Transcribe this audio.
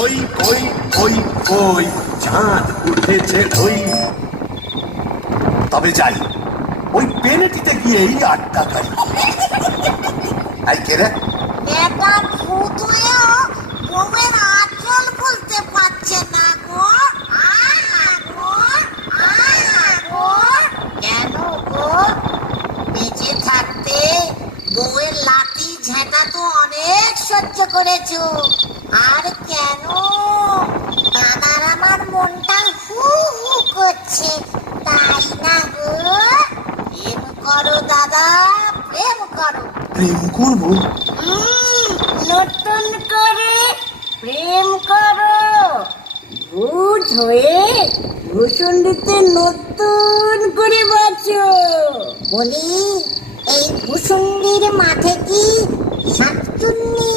কই কই কই কই চাঁদ উঠেছে ওই। তবে যাই, ওই পেনেটিতে গিয়েই আড্ডা খাই। তাই কে রে? এটা ভূত হয়েও বউয়ের আঁচল বলতে পারছে না গো। কেন গো? বেঁচে থাকতে বউয়ের লাঠি ঝেঁটা তো অনেক সহ্য করেছো, আর কেন? দাদার আমার মনটা হু হু করছে, তাই না গো? প্রেম করো দাদা, প্রেম করো। প্রেম করবো? নতুন করে প্রেম করো। ভূত হয়ে ভূষণ্ডিতে নতুন করে বাঁচো। বলি, এই ভূষণ্ডির মাঠে কি শাকচুন্নি